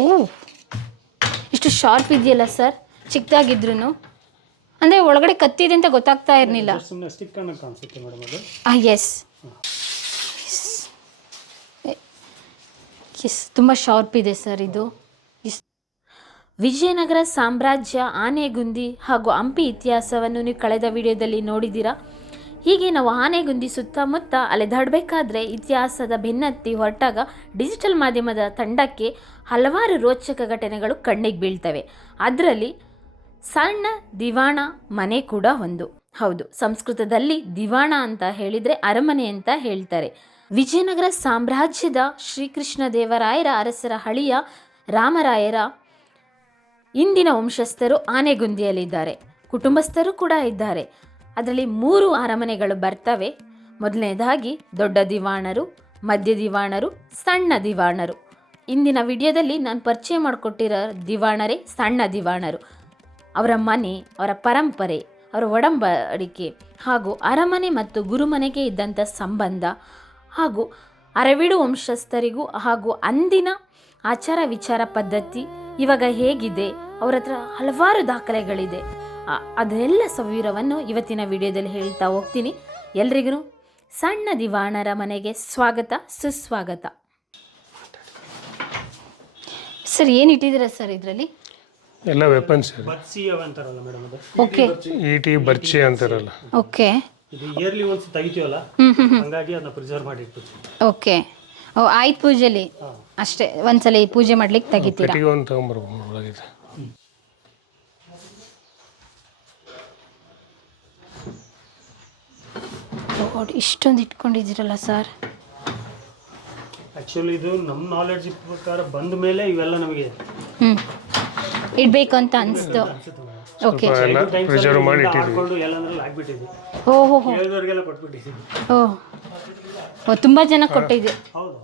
ಓ, ಇಷ್ಟು ಶಾರ್ಪ್ ಇದೆಯಲ್ಲ ಸರ್, ಚಿಕ್ಕದಾಗಿದ್ರು. ಅಂದರೆ ಒಳಗಡೆ ಕತ್ತಿದೆ ಅಂತ ಗೊತ್ತಾಗ್ತಾ ಇರಲಿಲ್ಲ. ಸುಮ್ಮನೆ ಸ್ಟಿಕ್ ಅನ್ನು ಕಾಣಿಸುತ್ತೆ ಮೇಡಮ್ ಅದು. ಎಸ್ ಎಸ್, ತುಂಬ ಶಾರ್ಪ್ ಇದೆ ಸರ್ ಇದು. ವಿಜಯನಗರ ಸಾಮ್ರಾಜ್ಯ, ಆನೆಗುಂದಿ ಹಾಗೂ ಹಂಪಿ ಇತಿಹಾಸವನ್ನು ನೀವು ಕಳೆದ ವಿಡಿಯೋದಲ್ಲಿ ನೋಡಿದ್ದೀರಾ. ಹೀಗೆ ನಾವು ಆನೆಗುಂದಿ ಸುತ್ತಮುತ್ತ ಅಲೆದಾಡಬೇಕಾದ್ರೆ ಇತಿಹಾಸದ ಬೆನ್ನತ್ತಿ ಹೊರಟಾಗ ಡಿಜಿಟಲ್ ಮಾಧ್ಯಮದ ತಂಡಕ್ಕೆ ಹಲವಾರು ರೋಚಕ ಘಟನೆಗಳು ಕಣ್ಣಿಗೆ ಬೀಳ್ತವೆ. ಅದರಲ್ಲಿ ಸಣ್ಣ ದಿವಾಣ ಮನೆ ಕೂಡ ಒಂದು. ಹೌದು, ಸಂಸ್ಕೃತದಲ್ಲಿ ದಿವಾಣ ಅಂತ ಹೇಳಿದರೆ ಅರಮನೆ ಅಂತ ಹೇಳ್ತಾರೆ. ವಿಜಯನಗರ ಸಾಮ್ರಾಜ್ಯದ ಶ್ರೀಕೃಷ್ಣ ದೇವರಾಯರ ಅರಸರ ಹಳಿಯ ರಾಮರಾಯರ ಇಂದಿನ ವಂಶಸ್ಥರು ಆನೆಗುಂದಿಯಲ್ಲಿದ್ದಾರೆ. ಕುಟುಂಬಸ್ಥರು ಕೂಡ ಇದ್ದಾರೆ. ಅದರಲ್ಲಿ 3 ಅರಮನೆಗಳು ಬರ್ತವೆ. ಮೊದಲನೇದಾಗಿ ದೊಡ್ಡ ದಿವಾಣರು, ಮಧ್ಯ ದಿವಾಣರು, ಸಣ್ಣ ದಿವಾಣರು. ಇಂದಿನ ವಿಡಿಯೋದಲ್ಲಿ ನಾನು ಪರಿಚಯ ಮಾಡಿಕೊಟ್ಟಿರೋ ದಿವಾಣರೇ ಸಣ್ಣ ದಿವಾಣರು. ಅವರ ಮನೆ, ಅವರ ಪರಂಪರೆ, ಅವರ ಒಡಂಬಡಿಕೆ ಹಾಗೂ ಅರಮನೆ ಮತ್ತು ಗುರುಮನೆಗೆ ಇದ್ದಂಥ ಸಂಬಂಧ ಹಾಗೂ ಅರವಿಡು ವಂಶಸ್ಥರಿಗೂ ಹಾಗೂ ಅಂದಿನ ಆಚಾರ ವಿಚಾರ ಪದ್ಧತಿ ಇವಾಗ ಹೇಗಿದೆ, ಅವರ ಹತ್ರ ಹಲವಾರು ದಾಖಲೆಗಳಿದೆ. ಅದೆಲ್ಲ ಸವಿರವನ್ನು ಇವತ್ತಿನ ವಿಡಿಯೋದಲ್ಲಿ ಹೇಳ್ತಾ ಹೋಗ್ತೀನಿ. ಎಲ್ರಿಗೂ ಸಣ್ಣ ದಿವಾಣರ ಮನೆಗೆ ಸ್ವಾಗತ, ಸುಸ್ವಾಗತ. ಸರ್, ಏನು ಇಟ್ಟಿದ್ದೀರಾ ಸರ್ ಇದರಲ್ಲಿ? ಎಲ್ಲ ವೆಪನ್ಸ್ ಬರ್ಚಿ ಅಂತಾರಲ್ಲ ಮೇಡಮ್ ಅದು. ಓಕೆ, ಈಟಿ ಬರ್ಚಿ ಅಂತಾರಲ್ಲ. ಓಕೆ, ಇದು ಇಯರ್ಲಿ ಒಂದ್ಸತಿ ತೆಗಿತೀವಲ್ಲ, ಹಂಗಾಗಿ ಅದನ್ನ ಪ್ರಿಸರ್ವ್ ಮಾಡಿ ಇಟ್ಬಿಡ್ತೀವಿ. ಓಕೆ. ಓ, ಆಯ್ತು, ಪೂಜೆಲಿ ಅಷ್ಟೇ ಒಂದ್ಸಲ ಪೂಜೆ ಮಾಡ್ಲಿಕ್ಕೆ ತೆಗಿತೀರಾ? ಪೆಟ್ಟಿಗೆ ಒಂದು ತಗೊಂಬರ್ಬೋದು ಒಳಗಿದೆ. ಇಷ್ಟೊಂದು ಇಟ್ಕೊಂಡಿದ್ದೀರಲ್ಲ ಸರ್. ಆಕ್ಚುಲಿ ಇದು ನಮ್ಮ ನಾಲೆಡ್ಜ್ ಪ್ರಕಾರ ಬಂದ ಮೇಲೆ ಇವೆಲ್ಲ ನಮಗೆ ಇಡ್ಬೇಕು ಅಂತ ಅನಿಸ್ತು. ಓಕೆ, ಎಲ್ಲ ಪ್ರಿಸರ್ವ್ ಮಾಡಿ ಇಟ್ಟಿದ್ದೀವಿ. ಹಾಕೊಂಡು ಎಲ್ಲಂದ್ರಲ್ಲಿ ಆಗ್ಬಿಟ್ಟಿದ್ವಿ, ಓಹೋ, ಹೇಳಿದವ್ರಿಗೆಲ್ಲ ಕೊಟ್ಬಿಟ್ಟಿದ್ದೀವಿ. ಓ, ತುಂಬ ಜನ ಕೊಟ್ಟಿದ್ದೆ. ಹೌದು.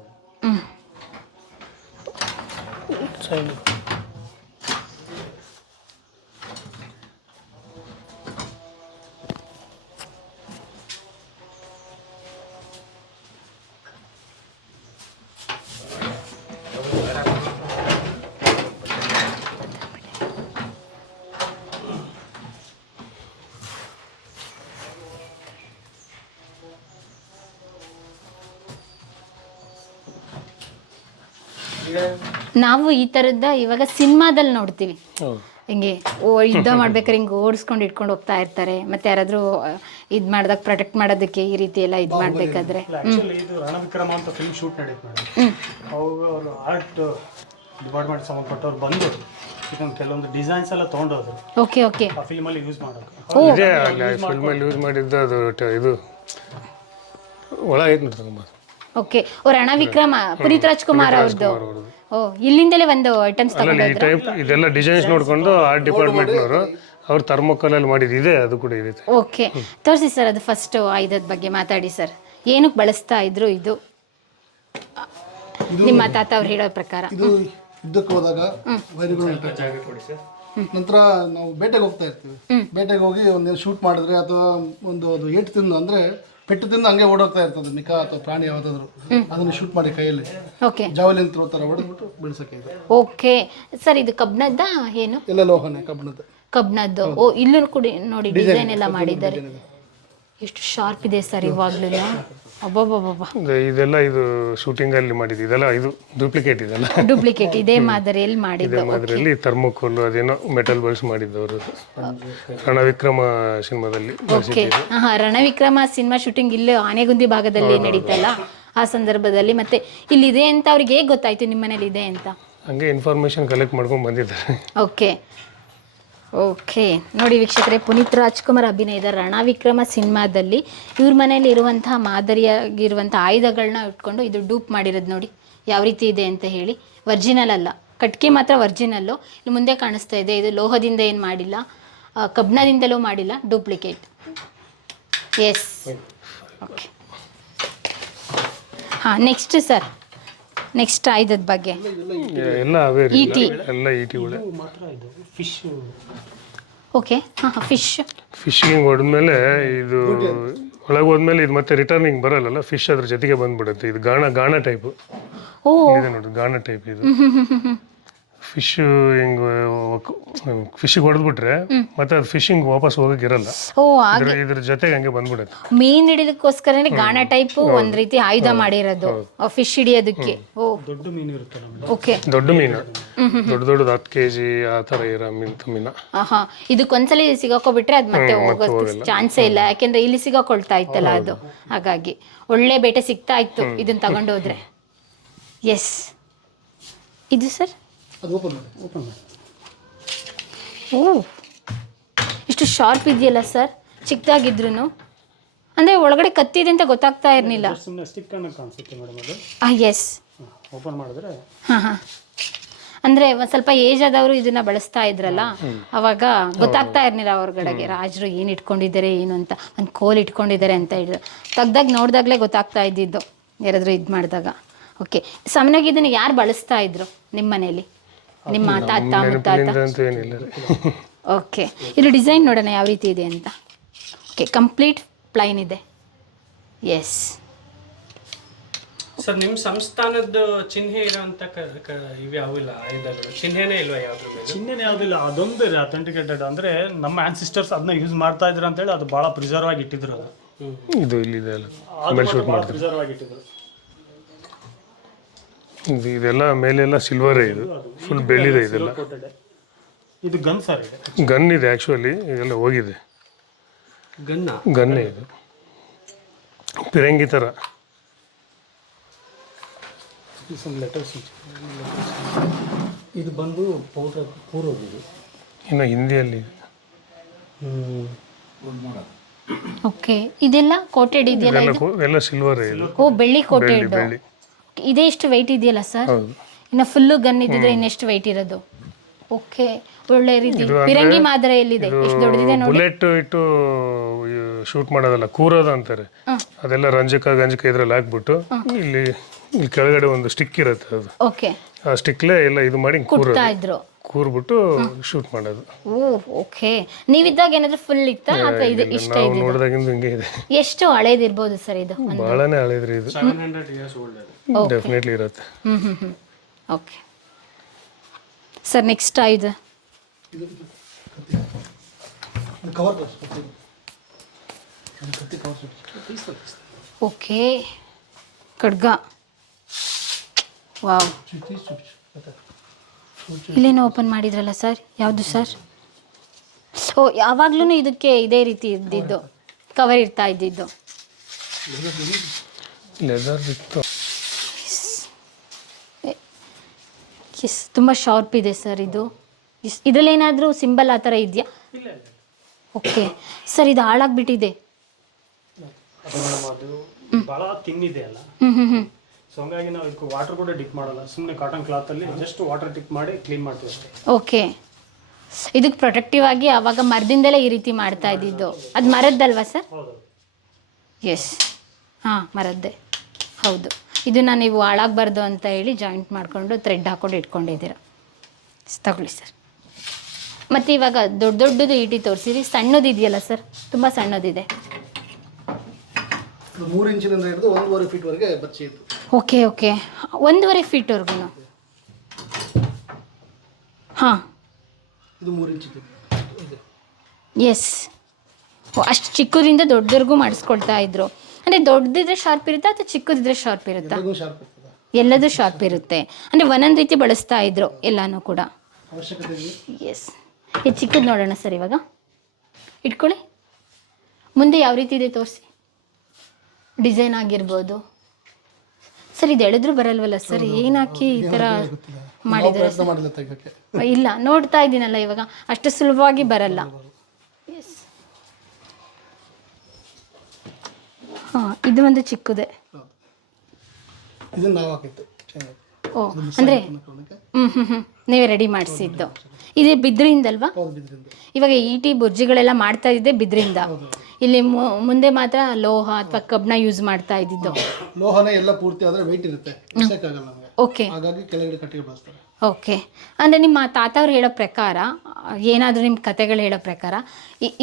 ನಾವು ಈ ಥರದ್ದು ಇವಾಗ ಸಿನಿಮಾದಲ್ಲಿ ನೋಡ್ತೀವಿ. ಹೌದು. ಹಿಂಗೆ ಯುದ್ಧ ಮಾಡ್ಬೇಕಾದ್ರೆ ಹಿಂಗೆ ಓಡಿಸ್ಕೊಂಡು ಇಟ್ಕೊಂಡು ಹೋಗ್ತಾ ಇರ್ತಾರೆ. ಮತ್ತೆ ಯಾರಾದರೂ ಇದು ಮಾಡಿದಾಗ ಪ್ರೊಟೆಕ್ಟ್ ಮಾಡೋದಕ್ಕೆ ಈ ರೀತಿ ಎಲ್ಲ ಇದು ಮಾಡಬೇಕಾದ್ರೆ. ಆಕ್ಚುಲಿ ಇದು ರಣವಿಕ್ರಮ ಅಂತ ಫಿಲ್ಮ್ ಶೂಟ್ ನಡೀತು ಮೇಡಮ್. ಅವರು ಆರ್ಟ್ ಡಿಪಾರ್ಟ್ಮೆಂಟ್ ಸಂಬಂಧಪಟ್ಟವ್ರು ಬಂದು ಇದೊಂದು ಕೆಲವೊಂದು ಡಿಸೈನ್ಸ್ ಎಲ್ಲ ತೊಗೊಂಡೋದ್ರು. Okay, okay. ಆ ಫಿಲ್ಮಲ್ಲಿ ಯೂಸ್ ಮಾಡೋಕೆ ಇದೇ ಫಿಲ್ಮಲ್ಲಿ ಯೂಸ್ ಮಾಡಿದ್ದು. ಅದು ಇದು ಒಳ ಐತೆ ನೋಡ್ತಂಗ. ಓಕೆ. ರಣವಿಕ್ರಮ ಪುನೀತ್ ರಾಜ್ಕುಮಾರ್ ಅವ್ರದ್ದು. ಓ, ಇಲ್ಲಿಂದಲೇ ಒಂದು ಐಟಮ್ಸ್ ಅಲ್ಲ, ಈ ಟೈಪ್ ಇದೆಲ್ಲ ಡಿಸೈನ್ಸ್ ನೋಡಿಕೊಂಡು ಆರ್ಟ್ ಡಿಪಾರ್ಟ್ಮೆಂಟ್ನವರು ಅವ್ರು ಥರ್ಮೋಕಾಲಲ್ಲಿ ಮಾಡಿದ್ದು ಅದು ಕೂಡ ಇದೆ. ಓಕೆ, ತೋರಿಸಿ ಸರ್. ಅದು ಫಸ್ಟ್ ಆಯುಧದ ಬಗ್ಗೆ ಮಾತಾಡಿ ಸರ್. ಏನಕ್ಕೆ ಬಳಸ್ತಾ ಇದ್ರು ಇದು? ನಿಮ್ಮ ತಾತ ಅವ್ರು ಹೇಳೋ ಪ್ರಕಾರ ಇದು ಯುದ್ಧಕ್ಕೆ ಹೋದಾಗ ವೈರಿಗಳು ನಂತರ ನಾವು ಬೇಟೆಗೆ ಹೋಗ್ತಾ ಇರ್ತೀವಿ. ಬೇಟೆಗೆ ಹೋಗಿ ಒಂದೇನು ಶೂಟ್ ಮಾಡಿದ್ರೆ ಅಥವಾ ಅದು ಏಟು ತಿಂದು ಅಂದರೆ ಪೆಟ್ಟು ತಿಂದು ಹಂಗೆ ಓಡೋಗ್ತಾ ಇರ್ತದೆ ಮಿಕ ಅಥವಾ ಪ್ರಾಣಿ ಯಾವುದಾದ್ರು, ಅದನ್ನು ಶೂಟ್ ಮಾಡಿ ಕೈಯಲ್ಲಿ ಓಕೆ ಜಾವಲಿನ್ ಥ್ರೋ ಥರ ಹೊಡೆದ್ಬಿಟ್ಟು ಬೀಳ್ಸಕ್ಕೆ ಇದೆ. ಓಕೆ ಸರ್, ಇದು ಕಬ್ಬಿಣದ ಏನು? ಎಲ್ಲ ಲೋಹನೆ, ಕಬ್ಬಿಣದ್ದು. ಓ, ಇಲ್ಲೂ ಕೂಡ ನೋಡಿ ಡಿಸೈನ್ ಎಲ್ಲ ಮಾಡಿದ್ದಾರೆ. ಎಷ್ಟು ಶಾರ್ಪ್ ಇದೆ ಸರ್ ಇವಾಗ್ಲೂ. ಅಬ್ಬಬ್ಬಬ್ಬ, ಇದೆಲ್ಲ ಇದು ಶೂಟಿಂಗ್ ಅಲ್ಲಿ ಮಾಡಿದ್ದು. ಇದೆಲ್ಲ ಇದು ಡೂಪ್ಲಿಕೇಟ್, ಇದೆಲ್ಲ ಡೂಪ್ಲಿಕೇಟ್. ಇದೇ ಮಾದರಿಯಲ್ಲಿ ಮಾಡಿದ್ದು. ಇದೇ ಮಾದರಿಯಲ್ಲಿ ಥರ್ಮೋಕೋಲ್ ಅದೇನೋ ಮೆಟಲ್ ಬಳಸಿ ಮಾಡಿದ್ದವರು ರಣವಿಕ್ರಮ ಸಿನಿಮಾದಲ್ಲಿ. ಓಕೆ, ರಣವಿಕ್ರಮ ಸಿನಿಮಾ ಶೂಟಿಂಗ್ ಇಲ್ಲೇ ಆನೆಗುಂದಿ ಭಾಗದಲ್ಲಿ ನಡೀತಲ್ಲ, ಆ ಸಂದರ್ಭದಲ್ಲಿ. ಮತ್ತೆ ಇಲ್ಲಿದೆ ಅಂತ ಅವ್ರಿಗೆ ಹೇಗೆ ಗೊತ್ತಾಯ್ತು ನಿಮ್ಮ ಮನೇಲಿ ಇದೆ ಅಂತ? ಹಂಗೆ ಇನ್ಫಾರ್ಮೇಶನ್ ಕಲೆಕ್ಟ್ ಮಾಡ್ಕೊಂಡು ಬಂದಿದ್ದಾರೆ. Okay, okay. ನೋಡಿ ವೀಕ್ಷಕರೇ, ಪುನೀತ್ ರಾಜ್ಕುಮಾರ್ ಅಭಿನಯದ ರಣವಿಕ್ರಮ ಸಿನಿಮಾದಲ್ಲಿ ಇವ್ರ ಮನೇಲಿ ಇರುವಂತಹ ಮಾದರಿಯಾಗಿರುವಂಥ ಆಯುಧಗಳನ್ನ ಇಟ್ಕೊಂಡು ಇದು ಡೂಪ್ ಮಾಡಿರೋದು ನೋಡಿ ಯಾವ ರೀತಿ ಇದೆ ಅಂತ ಹೇಳಿ. ವರ್ಜಿನಲ್ ಅಲ್ಲ, ಕಟ್ಗೆ ಮಾತ್ರ ವರ್ಜಿನಲ್ಲು. ಇಲ್ಲಿ ಮುಂದೆ ಕಾಣಿಸ್ತಾ ಇದೆ, ಇದು ಲೋಹದಿಂದ ಏನು ಮಾಡಿಲ್ಲ, ಕಬ್ಬಿಣದಿಂದಲೂ ಮಾಡಿಲ್ಲ, ಡೂಪ್ಲಿಕೇಟ್. Yes, okay. ಹಾಂ, ನೆಕ್ಸ್ಟ್ ಸರ್, ನೆಕ್ಸ್ಟ್ ಆಯುಧದ ಬಗ್ಗೆ ಎಲ್ಲ ಅವೇ ಈಟಿ. ಎಲ್ಲ ಈಟಿಗಳೇ ಮಾತ್ರ. ಇದು ಫಿಶ್. ಓಕೆ, ಹಾಂ, ಫಿಶ್ಶಿಂಗ್ ಹೊಡೆದ್ಮೇಲೆ ಇದು ಒಳಗೆ ಹೋದ್ಮೇಲೆ ಇದು ಮತ್ತೆ ರಿಟರ್ನಿಂಗ್ ಬರಲ್ಲ, ಫಿಶ್ ಅದ್ರ ಜೊತೆಗೆ ಬಂದ್ಬಿಡುತ್ತೆ. ಇದು ಗಾಣ ಟೈಪು. ಓ, ಇದೆ ನೋಡಿ, ಗಾಣ ಟೈಪ್ ಇದು. ಫಿಶ್ ಹಿಂಗೆ ಫಿಶಿಗೆ ಹೊಡೆದ್ಬಿಟ್ರೆ ಮತ್ತೆ ಅದು ಫಿಶಿಂಗ್ ವಾಪಸ್ ಹೋಗಕ್ಕಿರಲ್ಲ. ಓ ಇದ್ರ ಜೊತೆಗೆ ಹಂಗೆ ಬಂದ್ಬಿಡುತ್ತೆ. ಮೀನ್ ಹಿಡಿದಕ್ಕೋಸ್ಕರನೇ ಗಾಣ ಟೈಪ್ ಒಂದ್ ರೀತಿ ಆಯುಧ ಮಾಡಿರೋದು ಫಿಶ್ ಹಿಡಿಯೋದಕ್ಕೆ. ಓ ದೊಡ್ಡ ಮೀನು ಇರುತ್ತೆ ನಮ್ದು. ಓಕೆ, ದೊಡ್ಡ ಮೀನು, ದೊಡ್ಡದು 10 kg ಆ ಥರ ಇರೋ ಮೀನು. ಆಹಾ, ಇದಕ್ಕೊಂದ್ಸಲಿ ಸಿಗಾಕೋಬಿಟ್ರೆ ಅದು ಮತ್ತೆ ಹೋಗೋ ಚಾನ್ಸೇ ಇಲ್ಲ, ಯಾಕೆಂದ್ರೆ ಇಲ್ಲಿ ಸಿಗಾಕೊಳ್ತಾ ಇತ್ತಲ್ಲ ಅದು. ಹಾಗಾಗಿ ಒಳ್ಳೆ ಬೇಟೆ ಸಿಗ್ತಾ ಇತ್ತು ಇದನ್ನ ತಗೊಂಡೋದ್ರೆ. ಎಸ್, ಇದು ಸರ್ ಅದು ಓಪನ್ ಮಾಡಿ. ಓ, ಇಷ್ಟು ಶಾರ್ಪ್ ಇದೆಯಲ್ಲ ಸರ್, ಚಿಕ್ಕದಾಗಿದ್ರು ಅಂದರೆ ಒಳಗಡೆ ಕತ್ತಿದೆ ಅಂತ ಗೊತ್ತಾಗ್ತಾ ಇರಲಿಲ್ಲ. ಸುಮ್ಮನೆ ಸ್ಟಿಕ್ ಅನ್ನು ಕಾಣಿಸುತ್ತೆ ಮೇಡಮ್ ಅದು. ಎಸ್, ಓಪನ್ ಮಾಡಿದ್ರೆ ಹಾಂ ಅಂದರೆ ಒಂದು ಸ್ವಲ್ಪ ಏಜ್ ಆದವರು ಇದನ್ನ ಬಳಸ್ತಾ ಇದ್ರಲ್ಲ, ಅವಾಗ ಗೊತ್ತಾಗ್ತಾ ಇರಲಿಲ್ಲ ಹೊರಗಡೆಗೆ ರಾಜರು ಏನು ಇಟ್ಕೊಂಡಿದ್ದಾರೆ ಏನು ಅಂತ. ಒಂದು ಕೋಲ್ ಇಟ್ಕೊಂಡಿದ್ದಾರೆ ಅಂತ ಹೇಳಿದ್ರು, ತೆಗ್ದಾಗ ನೋಡಿದಾಗಲೇ ಗೊತ್ತಾಗ್ತಾ ಇದ್ದಿದ್ದು ಯಾರಾದರೂ ಇದು ಮಾಡಿದಾಗ. ಓಕೆ, ಸಾಮಾನ್ಯವಾಗಿ ಇದನ್ನು ಯಾರು ಬಳಸ್ತಾ ಇದ್ರು ನಿಮ್ಮ ಮನೇಲಿ, ನಿಮ್ಮ ತಾತ ಮುತ್ತಾತ? ಏನಿಲ್ಲ. ಓಕೆ, ಇದು ಡಿಸೈನ್ ನೋಡೋಣ ಯಾವ ರೀತಿ ಇದೆ ಅಂತ. ಓಕೆ, ಕಂಪ್ಲೀಟ್ ಪ್ಲೈನ್ ಇದೆ. ಎಸ್ ಸರ್, ನಿಮ್ಮ ಸಂಸ್ಥಾನದ ಚಿಹ್ನೆ ಇರೋಂಥ ಇವು ಯಾವಿಲ್ಲ ಆಯುಧಗಳು, ಚಿಹ್ನೆನೇ ಇಲ್ವಾ ಯಾವ್ದ್ರ ಮೇಲೆ? ಚಿಹ್ನೆನೇ ಯಾವುದಿಲ್ಲ, ಅದೊಂದು ಅಥೆಂಟಿಕೇಟೆಡ್. ಅಂದರೆ ನಮ್ಮ ಆನ್ಸಿಸ್ಟರ್ಸ್ ಅದನ್ನ ಯೂಸ್ ಮಾಡ್ತಾ ಇದ್ರು ಅಂತೇಳಿ ಅದು ಭಾಳ ಪ್ರಿಸರ್ವ್ ಆಗಿ ಇಟ್ಟಿದ್ರು. ಅದು ಇದು ಇಲ್ಲಿದೆ ಅಲ್ಲ, ಪ್ರಿಸರ್ವ್ ಆಗಿ ಇಟ್ಟಿದ್ರು. ಇದೆಲ್ಲ ಮೇಲೆಲ್ಲ ಸಿಲ್ವರೇ, ಇದು ಫುಲ್ ಬೆಳ್ಳಿದೆ. ಇದೆಲ್ಲ ಇದು ಗನ್ ಸರ್, ಇದೆ ಗನ್ ಇದೆ ಆ್ಯಕ್ಚುಲಿ, ಇದೆಲ್ಲ ಹೋಗಿದೆ. ಗನ್ನೇ ಇದು, ಪಿರಂಗಿ ಥರ. ಲೆಟರ್ಸ್ ಇದು ಬಂದು ಪೂರ್ವದಿದೆ, ಇನ್ನು ಹಿಂದಿಯಲ್ಲಿ. ಓಕೆ, ಇದೆಲ್ಲ ಕೋಟೆಡ್ ಇದೆಯಲ್ಲ, ಎಲ್ಲ ಸಿಲ್ವರೇ ಇದು. ಓ, ಬೆಳ್ಳಿ ಕೋಟೆಡ್. ಬೆಳ್ಳಿ. ಇದೇ ಇಷ್ಟು ವೆಯ್ಟ್ ಇದೆಯಲ್ಲ ಸರ್? ಹೌದು. ಇನ್ನು ಫುಲ್ಲು ಗನ್ ಇದ್ದಿದ್ರೆ ಇನ್ನೆಷ್ಟು ವೆಯ್ಟ್ ಇರೋದು? ಓಕೆ, ಒಳ್ಳೆ ರೀತಿ ಪಿರಂಗಿ ಮಾದರಿಯಲ್ಲಿದೆ. ಎಷ್ಟು ದೊಡ್ಡದಿದೆ ನೋಡಿ. ಬುಲೆಟ್ ಇಟ್ಟು ಶೂಟ್ ಮಾಡೋದಲ್ಲ, ಕೂರೋದು ಅಂತಾರೆ. ಅದೆಲ್ಲ ಗಂಜಕ ಇದ್ರಲ್ಲಿ ಹಾಕ್ಬಿಟ್ಟು ಇಲ್ಲಿ ಕೆಳಗಡೆ ಒಂದು ಸ್ಟಿಕ್ ಇರುತ್ತೆ, ಅದು ಓಕೆ, ಆ ಸ್ಟಿಕ್ಲೇ ಎಲ್ಲ ಇದು ಮಾಡಿ ಕುಟ್ತಾ ಇದ್ರು, ಕೂರ್ಬಿಟ್ಟು ಶೂಟ್ ಮಾಡೋದು. ಓ ಓಕೆ. ನೀವಿದ್ದಾಗ ಏನಾದ್ರು ಫುಲ್ ಇತ್ತಾ ಅಥವಾ ಇದು ಇಷ್ಟ ನಾವು ಇದೆ? ನೋಡಿದಾಗಿಂದ ಹಿಂಗೆ ಇದೆ. ಎಷ್ಟು ಹಳೇದಿರ್ಬೋದು ಸರ್ ಇದು? ಬಹಳನೇ ಹಳೇದ್ರಿ ಇದು. 700 years old. ಡೆಫಿನೆಟ್ಲಿ ಇರುತ್ತೆ. ಓಕೆ ಸರ್, ನೆಕ್ಸ್ಟ್ ಇದು ಕವರ್. ಓಕೆ, ಖಡ್ಗ. ವಾವ್, ಇಲ್ಲೇನೋ ಓಪನ್ ಮಾಡಿದ್ರಲ್ಲ ಸರ್, ಯಾವುದು ಸರ್? ಓ, ಯಾವಾಗ್ಲೂ ಇದಕ್ಕೆ ಇದೇ ರೀತಿ ಇದ್ದಿದ್ದು, ಕವರ್ ಇರ್ತಾ ಇದ್ದಿದ್ದು. ಲೆದರ್ ಇತ್ತು. ಎಸ್, ತುಂಬ ಶಾರ್ಪ್ ಇದೆ ಸರ್ ಇದು. ಇದರಲ್ಲಿ ಏನಾದರೂ ಸಿಂಬಲ್ ಆ ಥರ ಇದೆಯಾ? ಓಕೆ ಸರ್, ಇದು ಹಾಳಾಗ್ಬಿಟ್ಟಿದೆ. ಅದು ಭಾಳ ತಿನ್ನಿದೆ ಅಲ್ಲ, ಸೊ ಹಂಗಾಗಿ ನಾವು ಇದಕ್ಕೆ ವಾಟರ್ ಕೂಡ ಡಿಪ್ ಮಾಡಲ್ಲ, ಸುಮ್ಮನೆ ಕಾಟನ್ ಕ್ಲಾತಲ್ಲಿ ಜಸ್ಟ್ ವಾಟರ್ ಡಿಪ್ ಮಾಡಿ ಕ್ಲೀನ್ ಮಾಡ್ತೀವಿ ಅಷ್ಟೇ. ಓಕೆ, ಇದಕ್ಕೆ ಪ್ರೊಟೆಕ್ಟಿವ್ ಆಗಿ ಆವಾಗ ಮರದಿಂದಲೇ ಈ ರೀತಿ ಮಾಡ್ತಾ ಇದ್ದಿದ್ದು. ಅದು ಮರದ್ದಲ್ವಾ ಸರ್? ಹೌದು. ಎಸ್, ಹಾಂ, ಮರದ್ದೇ, ಹೌದು. ಇದನ್ನು ನೀವು ಹಾಳಾಗಬಾರ್ದು ಅಂತ ಹೇಳಿ ಜಾಯಿಂಟ್ ಮಾಡಿಕೊಂಡು ಥ್ರೆಡ್ ಹಾಕ್ಕೊಂಡು ಇಟ್ಕೊಂಡಿದ್ದೀರ. ತಗೊಳ್ಳಿ ಸರ್. ಮತ್ತು ಇವಾಗ ದೊಡ್ಡದು ಈಟಿ ತೋರಿಸಿರಿ, ಸಣ್ಣದು ಇದೆಯಲ್ಲ ಸರ್, ತುಂಬ ಸಣ್ಣದಿದೆ. 3 ಇಂಚಿನಿಂದ ಹಿಡಿದು 1.5 ಫೀಟ್ವರೆಗೆ ಬಚ್ಚಿ ಇತ್ತು. Okay okay, 1.5 ಫೀಟ್ವರೆಗೂ. ಹಾಂ, ಇದು 3 ಇಂಚಿದೆ. ಎಸ್, ಅಷ್ಟು ಚಿಕ್ಕದಿಂದ ದೊಡ್ಡವರೆಗೂ ಮಾಡಿಸ್ಕೊಳ್ತಾ ಇದ್ರು. ಅಂದರೆ ದೊಡ್ಡದಿದ್ರೆ ಶಾರ್ಪ್ ಇರುತ್ತಾ ಅಥವಾ ಚಿಕ್ಕದಿದ್ರೆ ಶಾರ್ಪ್ ಇರುತ್ತಾ? ಎಲ್ಲದೂ ಶಾರ್ಪ್ ಇರುತ್ತೆ. ಅಂದರೆ ಒಂದೊಂದು ರೀತಿ ಬಳಸ್ತಾ ಇದ್ರು ಎಲ್ಲನೂ ಕೂಡ. ಅವಶ್ಯಕತೆ ಇದೆ. ಎಸ್, ಇದು ಚಿಕ್ಕದು ನೋಡೋಣ ಸರ್. ಇವಾಗ ಇಟ್ಕೊಳ್ಳಿ, ಮುಂದೆ ಯಾವ ರೀತಿ ಇದೆ ತೋರಿಸಿ. ಡಿಸೈನ್ ಆಗಿರ್ಬೋದು ಸರ್. ಇದು ಎಳೆದ್ರೂ ಬರಲ್ವಲ್ಲ ಸರ್? ಏನಾಕಿ ಈ ಥರ ಮಾಡಿದ್ದಾರೆ? ಇಲ್ಲ, ನೋಡ್ತಾ ಇದ್ದೀನಲ್ಲ ಇವಾಗ, ಅಷ್ಟು ಸುಲಭವಾಗಿ ಬರಲ್ಲ. ಎಸ್, ಹಾಂ, ಇದು ಒಂದು ಚಿಕ್ಕದೆ. ಓ, ಅಂದರೆ ನೀವೇ ರೆಡಿ ಮಾಡಿಸಿದ್ದು. ಇದೇ ಬಿದ್ರಿಂದಲ್ವಾ? ಇವಾಗ ಈಟಿ ಬುರ್ಜಿಗಳೆಲ್ಲ ಮಾಡ್ತಾ ಇದ್ದೆ ಬಿದ್ರಿಂದ. ಇಲ್ಲಿ ಮುಂದೆ ಮಾತ್ರ ಲೋಹ ಅಥವಾ ಕಬ್ಬಿಣ ಯೂಸ್ ಮಾಡ್ತಾ ಇದ್ದಿದ್ದು. ಲೋಹನೇ ಎಲ್ಲ ಪೂರ್ತಿ ಆದರೆ ವೆಯ್ಟ್ ಇರುತ್ತೆ, ಓಕೆ, ಹಾಗಾಗಿ ಕೆಳಗಡೆ ಕಟ್ಟಿಗೆ ಬಳಸ್ತಾರೆ. ಓಕೆ. ಅಂದರೆ ನಿಮ್ಮ ತಾತವ್ರು ಹೇಳೋ ಪ್ರಕಾರ, ಏನಾದರೂ ನಿಮ್ಮ ಕತೆಗಳು ಹೇಳೋ ಪ್ರಕಾರ,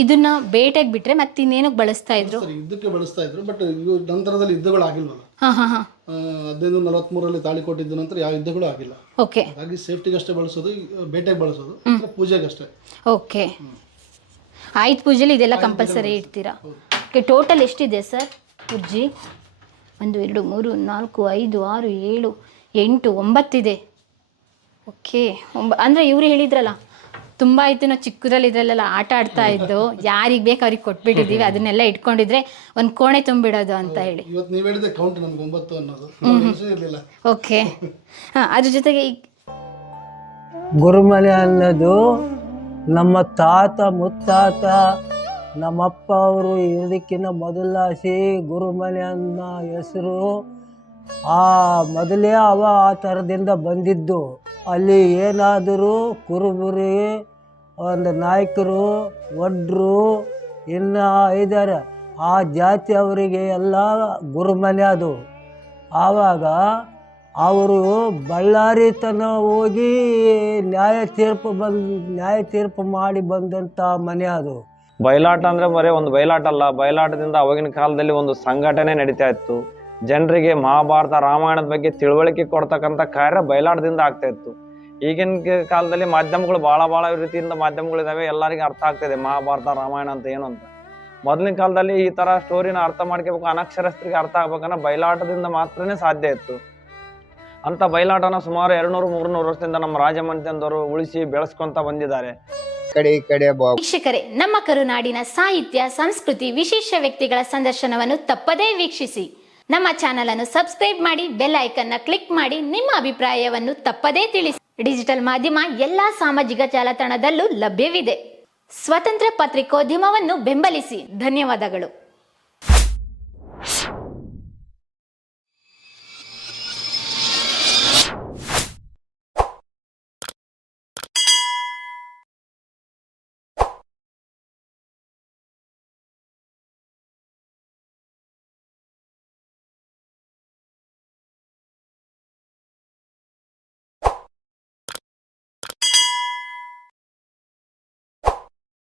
ಇದನ್ನ ಬೇಟೆಗೆ ಬಿಟ್ಟರೆ ಮತ್ತೆ ಇನ್ನೇನಕ್ಕೆ ಬಳಸ್ತಾ ಇದ್ರು? ಯುದ್ಧಕ್ಕೆ ಬಳಸ್ತಾ ಇದ್ರು, ಬಟ್ ನಂತರದಲ್ಲಿ ಯುದ್ಧಗಳು ಆಗಿಲ್ವಲ್ಲ. ಹಾಂ ಹಾಂ ಹಾಂ 1543 ತಾಳಿ ಕೊಟ್ಟಿದ್ದ ನಂತರ ಯಾವ ಯುದ್ಧಗಳು ಆಗಿಲ್ಲ. ಓಕೆ ಹಾಗಾಗಿ ಸೇಫ್ಟಿಗಷ್ಟೇ ಬಳಸೋದು, ಬೇಟೆಗೆ ಬಳಸೋದು, ಪೂಜೆಗಷ್ಟೇ. ಓಕೆ, ಆಯುಧ ಪೂಜೆಲಿ ಇದೆಲ್ಲ ಕಂಪಲ್ಸರಿ ಇಡ್ತೀರಾ? ಓಕೆ, ಟೋಟಲ್ ಎಷ್ಟಿದೆ ಸರ್ ಉಜ್ಜಿ? 1 2 3 4 5 6 7 8 9 ಇದೆ. ಓಕೆ, ಅಂದರೆ ಇವರು ಹೇಳಿದ್ರಲ್ಲ ತುಂಬ ಆಯಿತು, ನಾವು ಚಿಕ್ಕದ್ರಲ್ಲಿ ಇದರಲ್ಲೆಲ್ಲ ಆಟ ಆಡ್ತಾ ಇದ್ದು, ಯಾರಿಗೆ ಬೇಕು ಅವ್ರಿಗೆ ಕೊಟ್ಬಿಟ್ಟಿದ್ದೀವಿ, ಅದನ್ನೆಲ್ಲ ಇಟ್ಕೊಂಡಿದ್ರೆ ಒಂದು ಕೋಣೆ ತುಂಬಿಡೋದು ಅಂತ ಹೇಳಿ. ಇವತ್ತು ನೀವು ಹೇಳಿದೆ ಕೌಂಟ್ ನಮ್ಗೆ 9 ಅನ್ನೋದು ಇರಲಿಲ್ಲ. ಓಕೆ, ಹಾಂ, ಅದ್ರ ಜೊತೆಗೆ ಗುರುಮನೆ ಅನ್ನೋದು ನಮ್ಮ ತಾತ ಮುತ್ತಾತ ನಮ್ಮಪ್ಪ ಅವರು ಇರೋದಕ್ಕಿಂತ ಮೊದಲಾಸಿ ಗುರುಮನೆ ಅನ್ನೋ ಹೆಸರು ಆ ಮೊದಲೇ ಆ ಥರದಿಂದ ಬಂದಿದ್ದು. ಅಲ್ಲಿ ಏನಾದರೂ ಕುರುಬುರಿ, ಒಂದು ನಾಯಕರು, ಒಡ್ರು, ಇನ್ನು ಇದ್ದಾರೆ, ಆ ಜಾತಿ ಅವರಿಗೆ ಎಲ್ಲ ಗುರುಮನೆ ಅದು. ಆವಾಗ ಅವರು ಬಳ್ಳಾರಿ ತನಕ ಹೋಗಿ ನ್ಯಾಯ ತೀರ್ಪು ಮಾಡಿ ಬಂದಂಥ ಮನೆ ಅದು. ಬಯಲಾಟ ಅಂದರೆ ಬರೀ ಒಂದು ಬಯಲಾಟ ಅಲ್ಲ, ಬಯಲಾಟದಿಂದ ಅವಾಗಿನ ಕಾಲದಲ್ಲಿ ಒಂದು ಸಂಘಟನೆ ನಡೀತಾ ಇತ್ತು. ಜನರಿಗೆ ಮಹಾಭಾರತ ರಾಮಾಯಣದ ಬಗ್ಗೆ ತಿಳುವಳಿಕೆ ಕೊಡ್ತಕ್ಕಂಥ ಕಾರ್ಯ ಬಯಲಾಟದಿಂದ ಆಗ್ತಾ ಇತ್ತು. ಈಗಿನ ಕಾಲದಲ್ಲಿ ಮಾಧ್ಯಮಗಳು ಭಾಳ ರೀತಿಯಿಂದ ಮಾಧ್ಯಮಗಳಿದ್ದಾವೆ, ಎಲ್ಲರಿಗೂ ಅರ್ಥ ಆಗ್ತಾಯಿದೆ ಮಹಾಭಾರತ ರಾಮಾಯಣ ಅಂತ ಏನು ಅಂತ. ಮೊದಲಿನ ಕಾಲದಲ್ಲಿ ಈ ಥರ ಸ್ಟೋರಿನ ಅರ್ಥ ಮಾಡ್ಕೋಬೇಕು, ಅನಕ್ಷರಸ್ಥರಿಗೆ ಅರ್ಥ ಆಗ್ಬೇಕನ್ನ ಬಯಲಾಟದಿಂದ ಮಾತ್ರನೇ ಸಾಧ್ಯ ಇತ್ತು. ಅಂಥ ಬಯಲಾಟನ ಸುಮಾರು 200-300 ವರ್ಷದಿಂದ ನಮ್ಮ ರಾಜಮನೆತನದವರು ಉಳಿಸಿ ಬೆಳೆಸ್ಕೊಂತ ಬಂದಿದ್ದಾರೆ. ವೀಕ್ಷಕರೇ, ನಮ್ಮ ಕರುನಾಡಿನ ಸಾಹಿತ್ಯ, ಸಂಸ್ಕೃತಿ, ವಿಶೇಷ ವ್ಯಕ್ತಿಗಳ ಸಂದರ್ಶನವನ್ನು ತಪ್ಪದೇ ವೀಕ್ಷಿಸಿ. ನಮ್ಮ ಚಾನೆಲ್ ಅನ್ನು ಸಬ್ಸ್ಕ್ರೈಬ್ ಮಾಡಿ, ಬೆಲ್ ಐಕನ್ನ ಕ್ಲಿಕ್ ಮಾಡಿ, ನಿಮ್ಮ ಅಭಿಪ್ರಾಯವನ್ನು ತಪ್ಪದೇ ತಿಳಿಸಿ. ಡಿಜಿಟಲ್ ಮಾಧ್ಯಮ ಎಲ್ಲಾ ಸಾಮಾಜಿಕ ಜಾಲತಾಣದಲ್ಲೂ ಲಭ್ಯವಿದೆ. ಸ್ವತಂತ್ರ ಪತ್ರಿಕೋದ್ಯಮವನ್ನು ಬೆಂಬಲಿಸಿ. ಧನ್ಯವಾದಗಳು.